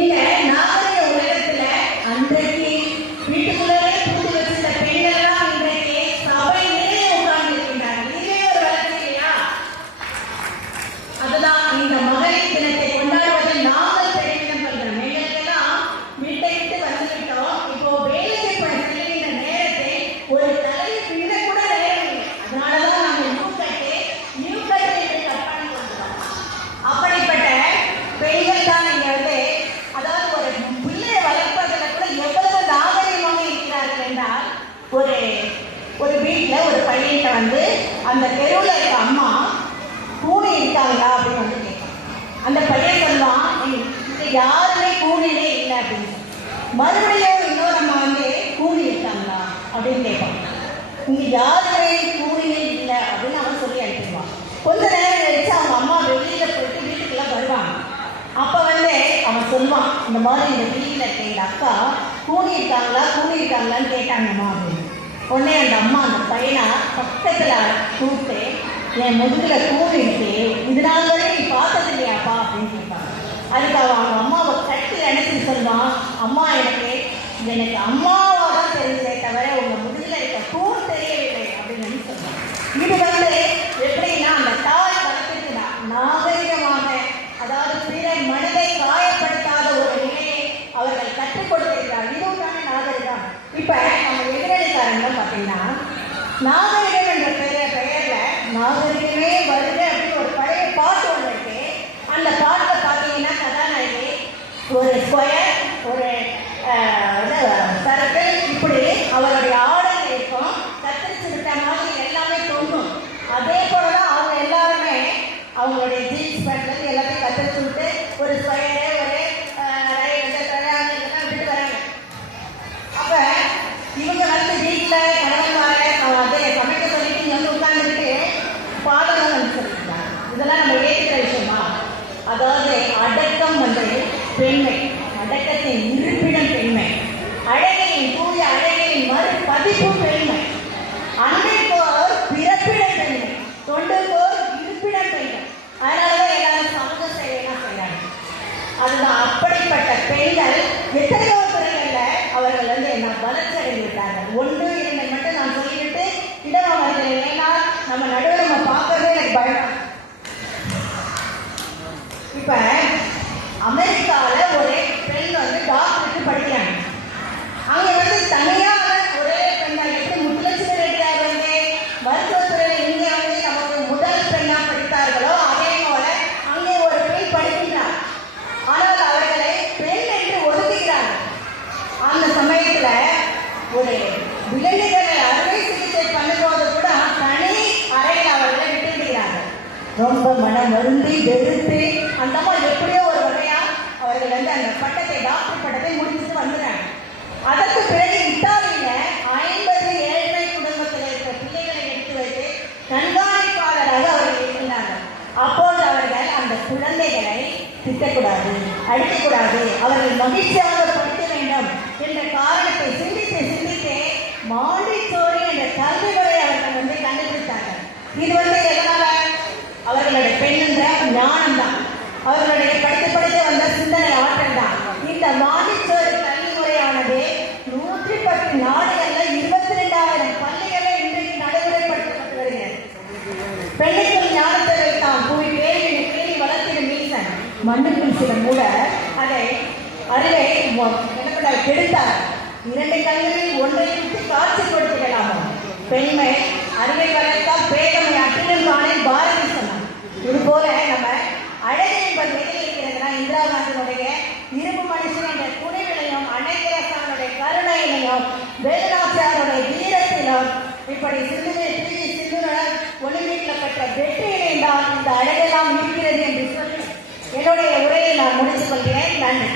இந்த நாகரிக உலகத்துல அன்றைக்கு வீட்டுக்குள்ளே பூத்து வச்சிருந்த பெண்கள் இன்றைக்கு சபை நிறைய உட்கார்ந்து இருக்கின்றார்கள். இதுவே ஒரு வளர்ச்சி இல்லையா? அதுதான் இந்த மகளிர் தினத்தை கொண்டாடுவதில் நாங்கள் பெருமிதம் கொள்கிறோம். எங்களுக்கெல்லாம் வீட்டை விட்டு வந்துவிட்டோம். இப்போ வேலைக்கு செல்கின்ற நேரத்தை ஒரு தலையை பின்ன கூட நேரம் இல்லை. அதனாலதான் நாங்கள் நியூ கட்டு என்று கற்பனை கொள்கிறோம். அப்படிப்பட்ட பெண்கள் தான் இங்க வந்து, அதாவது ஒரு பிள்ளையை வளர்ப்பதில் கூட எவ்வளவு நாகரிகமாக இருக்கிறார்கள் என்றால், ஒரு வீட்டுல ஒரு பையன்கிட்ட வந்து அந்த தெருவில் இருக்க அம்மா கூணி இருக்காங்களா அப்படின்னு வந்து கேட்பான். அந்த பையன் சொல்லுவான், இங்க யாருமே கூணிலே இல்லை அப்படின்னு. மறுபடியும் இன்னொரு அம்மா வந்து கூணி இருக்காங்களா அப்படின்னு கேட்பான். இங்க யாருமே கூணிலே இல்லை அப்படின்னு அவன் சொல்லி அனுப்பிடுவான். கொஞ்ச நேரம் கழிச்சு அவங்க அம்மா வெளியில போயிட்டு வீட்டுக்குள்ள வருவாங்க. அப்ப வந்து அவன் சொல்லுவான், இந்த மாதிரி இந்த வீட்டில் இருக்க எங்க அக்கா கூணி இருக்காங்களான்னு கேட்டாங்கம்மா அப்படின்னு. உடனே அந்த அம்மா அந்த பையனை பக்கத்துல கூப்பிட்டு, என் முதுகுல கூணி இருக்கு, இதனால வரை நீ பார்த்தது இல்லையாப்பா அப்படின்னு கேட்பாங்க. அதுக்கு அவங்க அம்மாவை கட்டி அணைச்சி சொல்லுவான், அம்மா எனக்கு அம்மாவா தான் தெரிஞ்சதே தவிர உங்க முதுகுல இருக்க கூண் தெரியவில்லை அப்படின்னு சொல்லுவான். இது வந்து எப்படின்னா, அந்த தாய் வளர்த்துருக்குதா நாகரிகமாக, அதாவது பிற மனதை காயப்படுத்தாத ஒரு நிலையை அவர்கள் கற்றுக் கொடுத்திருக்கிறார். இதுவும் தானே நாகரிகம். இப்ப நம்ம எதிரடிக்காரங்க பார்த்தீங்கன்னா, நாகரிகம் என்ற பெயர்ல நாகரிகமே வருது அப்படின்னு ஒரு பழைய பாட்டு ஒன்று இருக்கு. அந்த பாட்டை பார்த்தீங்கன்னா கதாநாயகி ஒரு ஸ்கொயர், ஒரு சர்க்கிள், இப்படி அவருடைய ஆடை இருக்கும், கத்திரிச்சு விட்ட மாதிரி எல்லாமே தோன்றும். அதே போலதான் அவங்க எல்லாருமே அவங்களுடைய ஜீன்ஸ் பேண்ட்ல எல்லாத்தையும் கத்திரிச்சு விட்டு ஒரு ஸ்கொயரு, ஒரு விட்டு வராங்க. அப்ப இவங்க வந்து வீட்டுல கணவன்மார அதே சமைக்க சொல்லிட்டு இங்க வந்து உட்கார்ந்துட்டு பாடலாம் வந்து சொல்லிருக்காங்க. இதெல்லாம் நம்ம ஏற்றுக்கிற விஷயமா? அதாவது அடக்கம் வந்து பெண்மை, அடக்கத்தின் இருப்பிடம் பெண்மை, அழகையின் தூய அழகையின் மறுபதிப்பு பெண்மை, அன்னைக்கோர் பிறப்பிடம் பெண்மை, தொண்டுக்கோர் இருப்பிடம் பெண்மை. அதனாலதான் எல்லாரும் சமூக சேவையெல்லாம் செய்யறாங்க. அதுதான் அப்படிப்பட்ட பெண்கள் எத்தனையோ துறைகள்ல அவர்கள் வந்து என்ன வளர்ச்சி அடைந்துவிட்டார்கள். 1, 2 மட்டும் நான் சொல்லிவிட்டு இடமா வருகிறேன். ஏன்னா நம்ம நடுவில் நம்ம பார்க்கறதே எனக்கு பயம். இப்ப அமெரிக்கால ஒரு பெண் வந்து டாக்டருக்கு படிக்கிறாங்க. அங்க வந்து தனியாக ஒரே பெண்ணால் எப்படி முத்துலட்சுமி ரெட்டியார் வந்து மருத்துவத்துறையில் இந்தியாவிலே நமக்கு முதல் பெண்ணா படித்தார்களோ அதே போல அங்கே ஒரு பெண் படிக்கிறார். ஆனால் அவர்களை பெண் என்று ஒதுக்குகிறார்கள். அந்த சமயத்துல ஒரு விலங்குகளை அறுவை சிகிச்சை பண்ணும்போது கூட தனி அறையில் அவர்களை விட்டுவிடுகிறார்கள். ரொம்ப மனம் வருந்தி வெறுத்து அந்த மாதிரி எப்படியோ ஒரு வகையா அவர்கள் வந்து அந்த பட்டத்தை, டாக்டர் பட்டத்தை முடிச்சுட்டு வந்துடுறாங்க. அதற்கு பிறகு இத்தாலியில 50 ஏழ்மை குடும்பத்தில் இருக்கிற பிள்ளைகளை எடுத்து வைத்து கண்காணிப்பாளராக அவர்கள் இருக்கிறார்கள். அப்போது அவர்கள் அந்த குழந்தைகளை திட்டக்கூடாது, அடிக்கக்கூடாது, அவர்கள் மகிழ்ச்சியாக படிக்க வேண்டும் என்ற காரணத்தை சிந்தித்து மாண்டிசோரி என்ற கல்வி முறை அவர்கள் வந்து கண்டுபிடித்தார்கள். இது வந்து எதனால? அவர்களுடைய பெண்ணுன்ற ஞானம் தான், அவர்களுடைய படித்து வந்த சிந்தனை ஆற்றல் தான். இந்த மாண்டிசோரி கல்வி முறையானது 110 நாடுகள்ல 22,000 பள்ளிகளில் இன்றைக்கு நடைமுறைப்படுத்தப்பட்டு வருகிறது. பெண்ணுக்குள் ஞானத்தை வைத்தான் புவி பேரி வளர்த்திடும் மீசன் மண்ணுக்குள் சில மூட அதை அறிவை என்ன கெடுத்தார். 2 கல்வியில் ஒன்றை விட்டு காட்சி கொடுத்துக்கலாமோ? பெண்மை அறிவை வளர்த்தால் பேதமை அற்றிருப்பானே பாரதி சொன்னார். இது போல நம்ம அழகு என்பது எதில் இருக்கிறதுனா, இந்திரா காந்தியினுடைய இரும்பு மனுஷன் என்ற துணிவிலையும், அன்னையரசனுடைய கருணையிலையும், வேலுநாச்சியாருடைய வீரத்திலும், இப்படி சிந்துடன் ஒலிம்பிக்ல பெற்ற வெற்றியிலே தான் இந்த அழகெல்லாம் இருக்கிறது என்று சொல்லி என்னுடைய உரையை நான் முடித்துக் கொள்கிறேன். நன்றி.